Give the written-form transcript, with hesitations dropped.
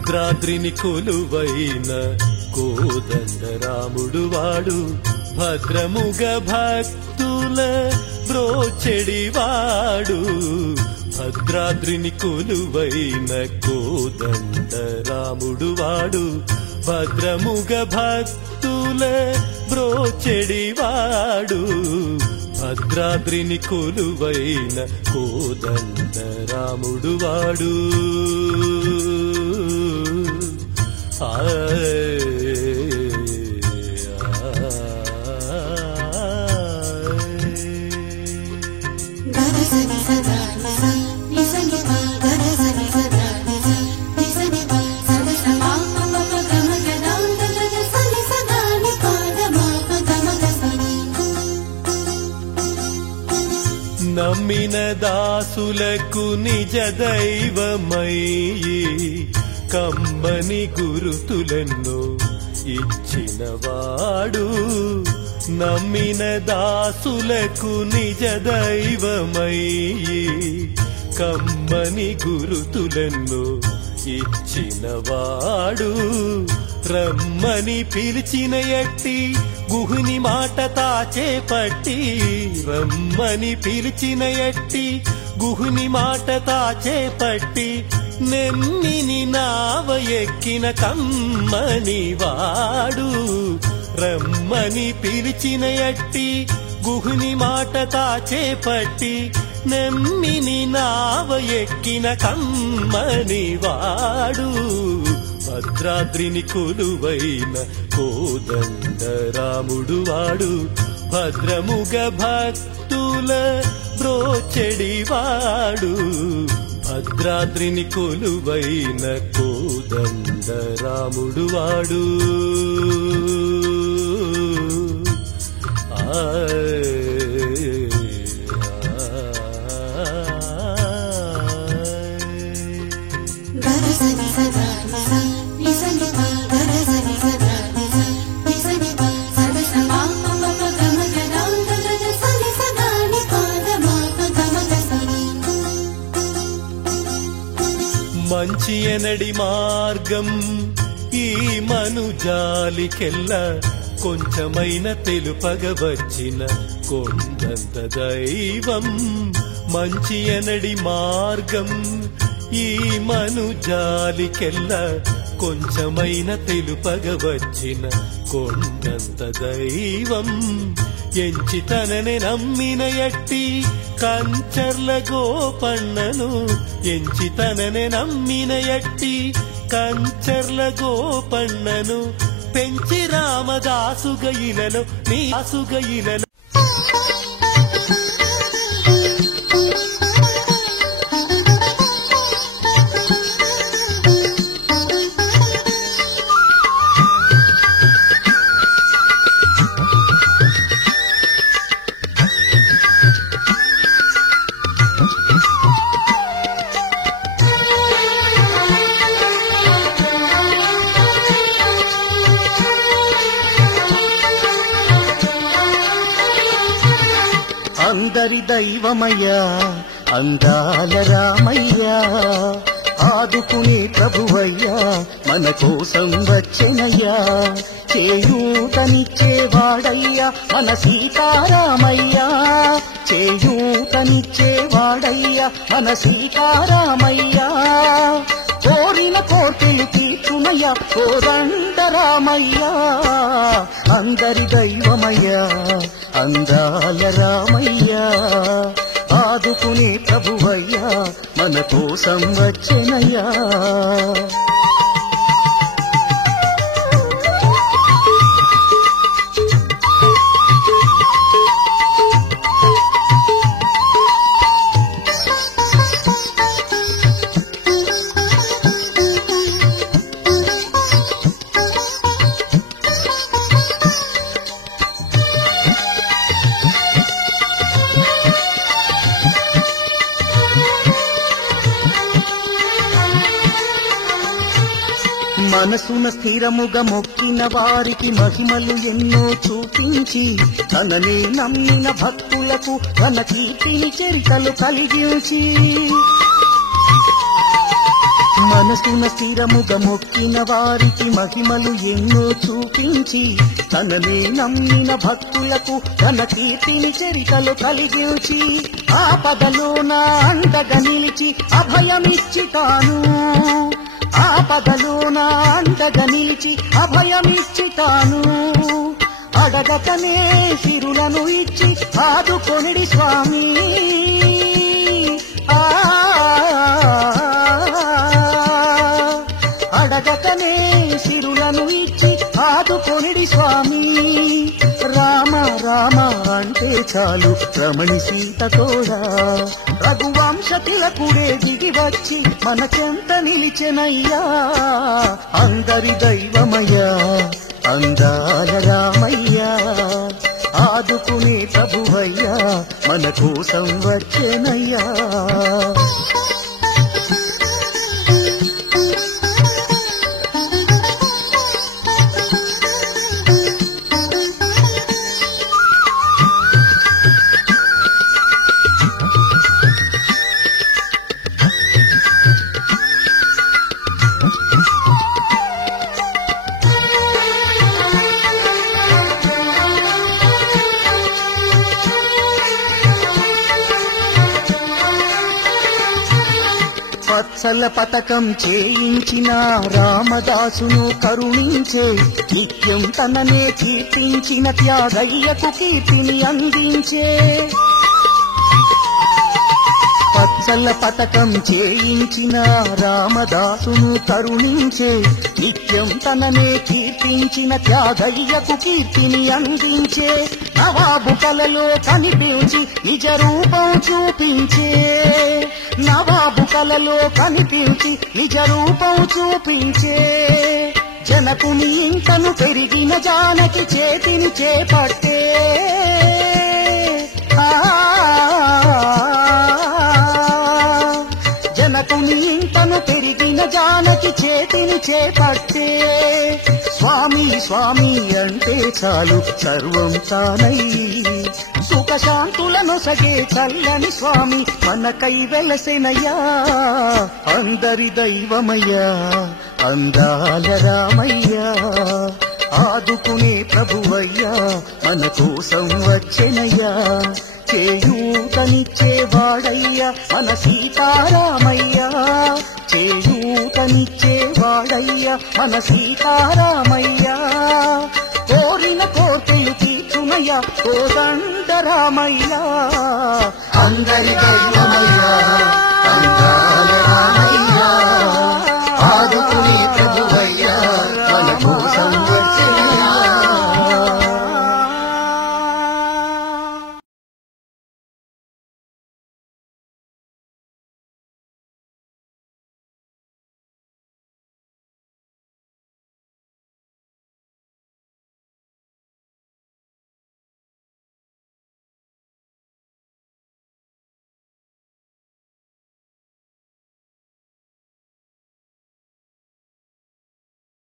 భద్రాద్రిని కొలువైన కోదండరాముడు వాడు భద్రముగ భక్తుల బ్రోచెడివాడు భద్రాద్రిని కొలువైన కోదండరాముడు వాడు భద్రముగ భక్తుల బ్రోచెడివాడు భద్రాద్రిని కొలువైన కోదండరాముడు వాడు నమ్మిన దాసులకు నిజ దైవమయ్యి కమ్మని గురుతులెన్నో ఇచ్చినవాడు నమ్మిన దాసులకు నిజ దైవమయ్యి కమ్మని గురుతులెన్నో ఇచ్చినవాడు రమ్మని పిలిచిన ఎట్టి గుహుని మాట తాచేపట్టి రమ్మని పిలిచిన ఎట్టి గుహుని మాట తాచేపట్టి నెమ్మిని నావ ఎక్కిన కమ్మని వాడు రమ్మని పిలిచిన ఎట్టి గుహుని మాట తాచేపట్టి నెమ్మిని నావ ఎక్కిన కమ్మని వాడు భద్రాద్రిని కొలువైన కోదండరాముడు వాడు భద్రముగ భక్తుల బ్రోచెడివాడు భద్రాద్రిని కొలువైన కోదండరాముడు వాడు మంచి ఎనడి మార్గం ఈ మనుజాలికెల్ల కొంచెమైన తెలుపగ వచ్చిన కొండంత దైవం మంచి ఎనడి మార్గం ఈ మనుజాలికెల్ల కొంచెమైన తెలుపగ వచ్చిన కొండంత దైవం ఎంచి తనని నమ్మిన ఎట్టి కంచర్ల గోపన్నను ఎంచి తనని నమ్మిన ఎట్టి కంచర్ల గోపన్నను పెంచి రామదాసుగ ఇలలో నీ ఆసుగ ఇలలో అందరి దైవమయ్యా అందాల రామయ్యా ఆదుకునే ప్రభువయ్యా మన కోసం వచ్చెనయ్యా చేయూతనిచ్చేవాడయ్యా మన సీతారామయ్యా చేయూతనిచ్చేవాడయ్యా మన సీతారామయ్యా కోరిన కోర్కెలు తీర్చునయ్యా కోదండరామయ్యా అందరి దైవమయ్యా అందాల రామయ్యా ఆదుకునే ప్రభువయ్యా మన కోసం వచ్చెనయ్యా మనసున స్థిరముగా మొక్కిన వారికి మహిమలు ఎన్నో చూపించి తననే నమ్మిన భక్తులకు తన కీర్తిని చరితలు కలిగించి మనసున స్థిరముగా మొక్కిన వారికి మహిమలు ఎన్నో చూపించి తననే నమ్మిన భక్తులకు తన కీర్తిని చరితలు కలిగించి ఆపదలోన అండగా నిలిచి అభయమిచ్చి తాను ఆపదలోన అండగా నిలిచి అభయమిచ్చి తాను అడగకనే సిరులను ఇచ్చి ఆదుకొనిడి స్వామి అడగకనే సిరులను ఇచ్చి ఆదుకొనిడి స్వామి రామ రామ అంటే చాలు రమణి సీత తోడా రఘువంశ తిలకుడే దిగి వచ్చి మనకెంత నిలిచెనయ్యా అందరి దైవమయ్యా అందాల రామయ్యా ఆదుకునే ప్రభువయ్యా మన కోసం వచ్చెనయ్యా వత్సల పతకం చేయించిన రామదాసును కరుణించే నిత్యం తననే కీర్తించిన త్యాగయ్యకు కీర్తిని అందించే వత్సల పతకం చేయించిన రామదాసును కరుణించే నిత్యం తననే కీర్తించిన త్యాగయ్యకు కీర్తిని అందించే నవాబు కలలో కనిపించి నిజ రూపం చూపించే నవాబు కలలో కనిపించి నిజ రూపం చూపించే జనకుని ఇంటను పెరిగిన జానకి చేతిని చేపట్టే జనకుని ఇంటను పెరిగిన జానకి చేతిని చేపట్టే స్వామి స్వామి అంటే చాలు సర్వం తానై సుఖశాంతులను సగే చల్లని స్వామి మనకై వెలసెనయ్యా అందరి దైవమయ్యా అందాల రామయ్యా ఆదుకునే ప్రభువయ్యా మన కోసం వచ్చెనయ్యా చేయూతనిచ్చేవాడయ్యా మన సీతారామయ్యా చేయూతనిచ్చేవాడయ్యా మన సీతారామయ్యా కోరిన కోర్కెలు తీర్చునయ్యా కోదండరామయ్యా అందరి దైవమయ్యా అందాల రామయ్యా ఆదుకునే ప్రభువయ్యా